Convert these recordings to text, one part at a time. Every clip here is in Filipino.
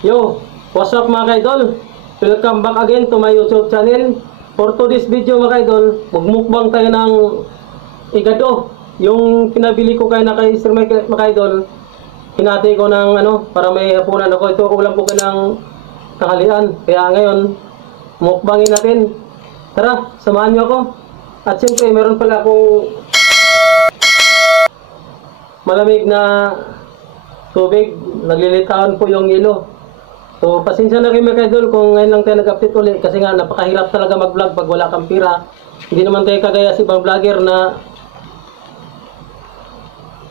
Yo, what's up mga kaidol? Welcome back again to my YouTube channel. For today's video mga kaidol, magmukbang tayo ng igado. Yung pinabili ko kay na kay Sir Mike mga kaidol, hinati ko ng para may hapunan ako. Ito ulam ko ng tanghalian. Kaya ngayon, mukbangin natin. Tara, samahan niyo ako. At siyempre, meron pala akong malamig na tubig. Naglilitawan po yung yelo. So, pasensya na kayo mga kaidol kung ngayon lang tayo nag-update ulit kasi nga napakahirap talaga mag-vlog pag wala kang pira. Hindi naman tayo kagaya sa ibang vlogger na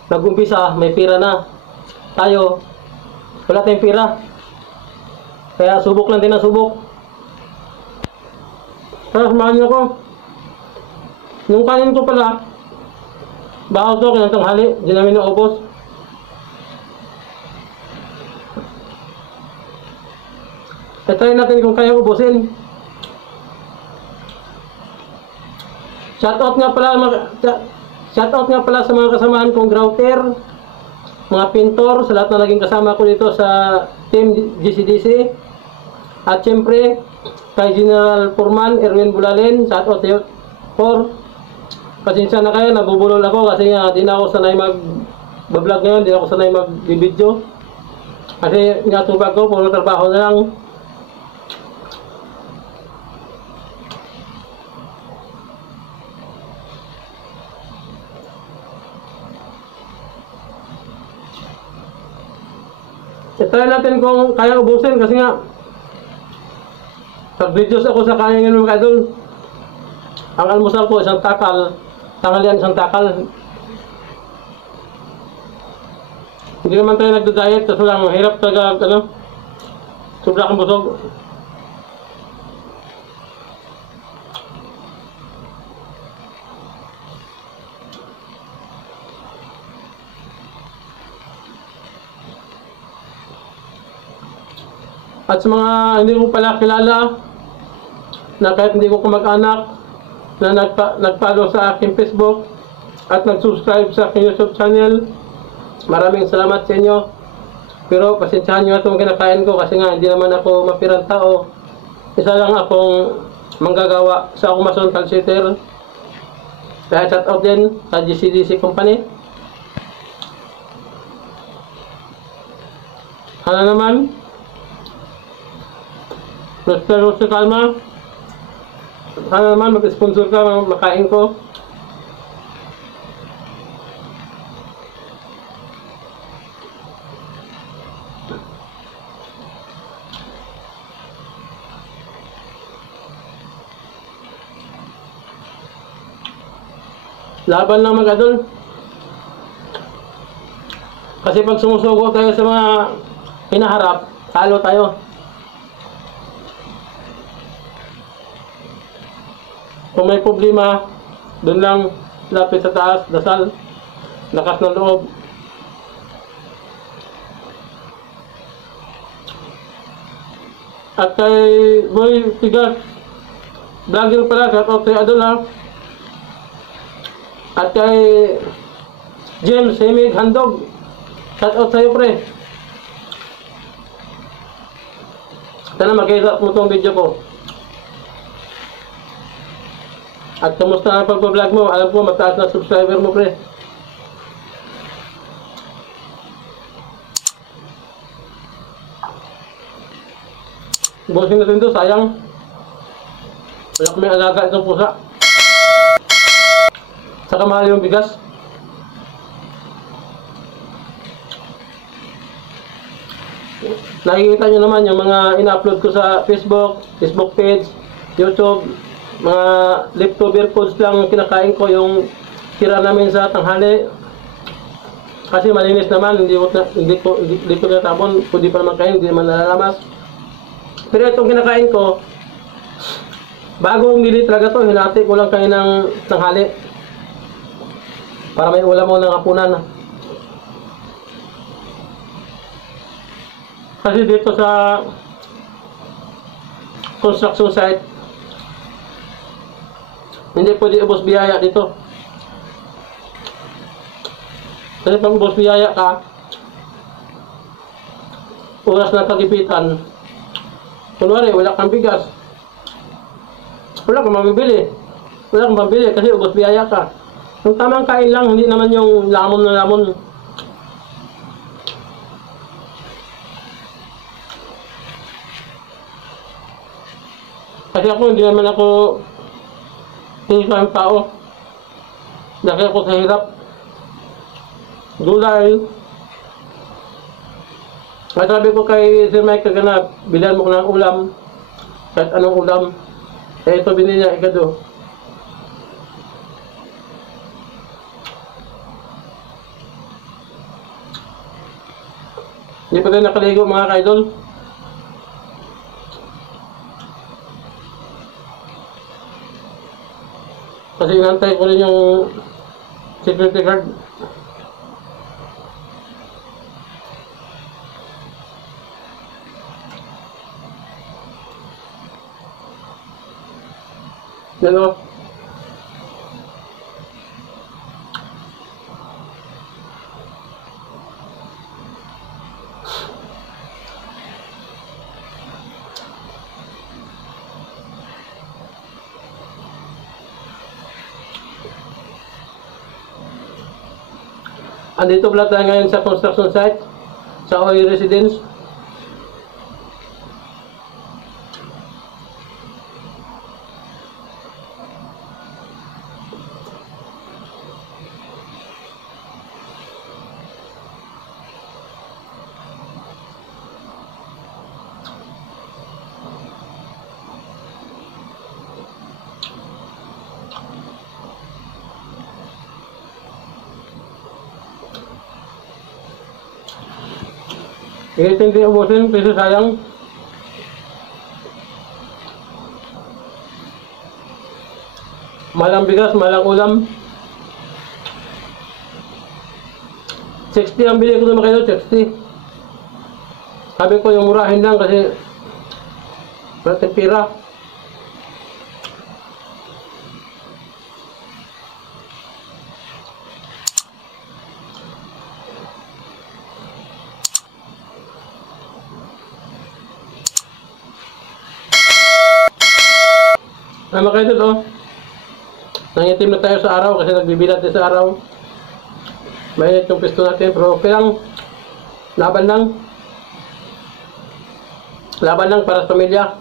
nag-umpisa, may pira na. Tayo, wala tayong pira. Kaya subok lang din ang subok. Tara, samahan niyo ako. Yung kanin ko pala, bahaw to, kinantang hali, di namin naubos. Try natin kung kaya ubusin. Shoutout nga pala sa mga kasamahan kong grouter, mga pintor, sa lahat na naging kasama ko dito sa team GCDC. At syempre, kay General Foreman, Erwin Bulalen, shoutout tayo for. Pasensya na kayo, nabubulol ako kasi nga di na ako sanay mag-vlog ngayon, di na ako sanay mag-video. Kasi natubag ko, puro trabaho na lang. Try natin kung kaya ubusin kasi nga pag-videos ako sa kanya ngayon mga idol. Ang almusal ko isang takal, tanghalian isang takal. Hindi naman tayo nagda-diet kasi lang hirap talaga sobra kang busog. At sa mga hindi ko pala kilala, na kahit hindi ko kamag-anak, na nag-follow sa aking Facebook, at nag-subscribe sa aking YouTube channel, maraming salamat sa inyo. Pero pasensyahan nyo itong kinakain ko kasi nga hindi naman ako mapirang tao. Isa lang akong manggagawa sa Akumason Talsitter. Kaya shout out din sa GCDC Company. Ano naman? Pero si Kalma, sana naman mag-sponsor ka, makain ko. Laban lang mag-adol. Kasi pag sumusugo tayo sa mga hinaharap, talo tayo. Kung may problema, doon lang lapit sa taas, dasal, lakas ng loob. At kay Boy Tigas, vlogger pala, shout out kay Adol ha. At kay James Hemig Handog, shout out sa'yo pre. Sana mag-isap mo itong video ko. At kamusta ang pag-vlog mo? Alam ko mataas na subscriber mo pre. Bossing natin to, sayang. Wala kami alaga itong pusa. Saka mahal yung bigas. Nakikita nyo naman yung mga ina-upload ko sa Facebook page, YouTube. Mga leftover foods lang kinakain ko, yung tira namin sa tanghali. Kasi malinis naman, hindi ko natapon, pwede pa naman kain, hindi naman nalalamas. Pero itong kinakain ko, bagong nili talaga to, hinati ko lang kain ng tanghali. Para may ulam mo ng hapunan. Kasi dito sa construction site, hindi pwede ubos biyaya dito. Kasi pag ubos biyaya ka, oras ng kagipitan, kunwari wala kang bigas, wala kang mabibili. Wala kang mabibili kasi ubos biyaya ka. Yung tamang kain lang, hindi naman yung lamon na lamon. Kasi ako, hindi naman ako hihisang tao. Laki ako sa hirap. Gulay. At sabi ko kay Sir Mike kagana, bilhan mo ko ng ulam. Kahit anong ulam. Kaya ito binili niya, ikado. Hindi pa rin nakaligo mga kaidol. Kasi inantay ko rin yung security guard. Yan o. Andito pala tayo ngayon sa construction site sa Oy Residence. Hindi ubusin kasi sayang. Malang bigas, malang ulam. 60 ang bili ko naman kayo, 60. Sabi ko yung murahin lang kasi pati pira. Ay mga kaidol, oh. Nangitim na tayo sa araw kasi nagbibilat din sa araw. Mainit yung pisto natin pero okay lang. Laban lang. Laban lang para sa pamilya.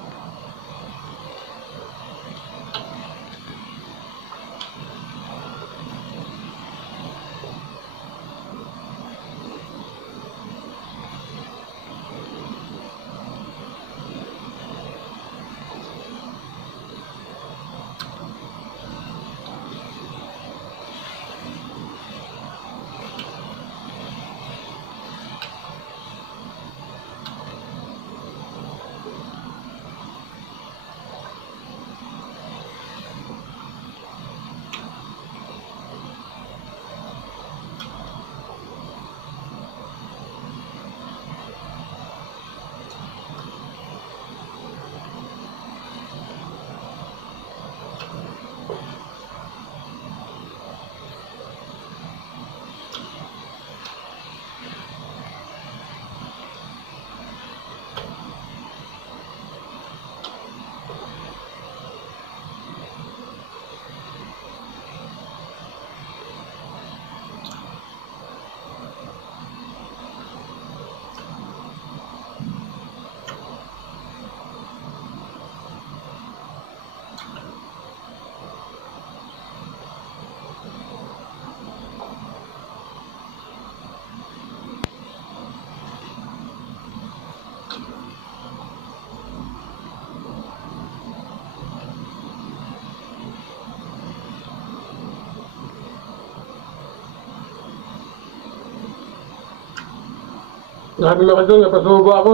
Sabi mga doon, napasubo ako.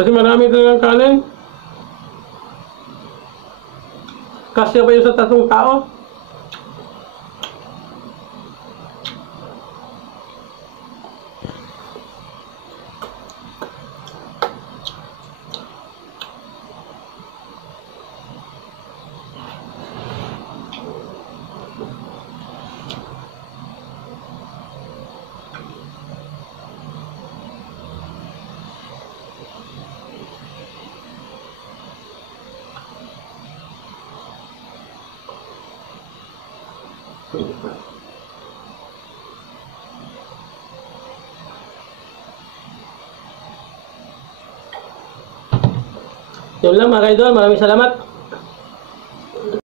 Kasi marami talagang kanin. Kasya ba yun sa 3 tao? Yun lang mga idol, maraming salamat.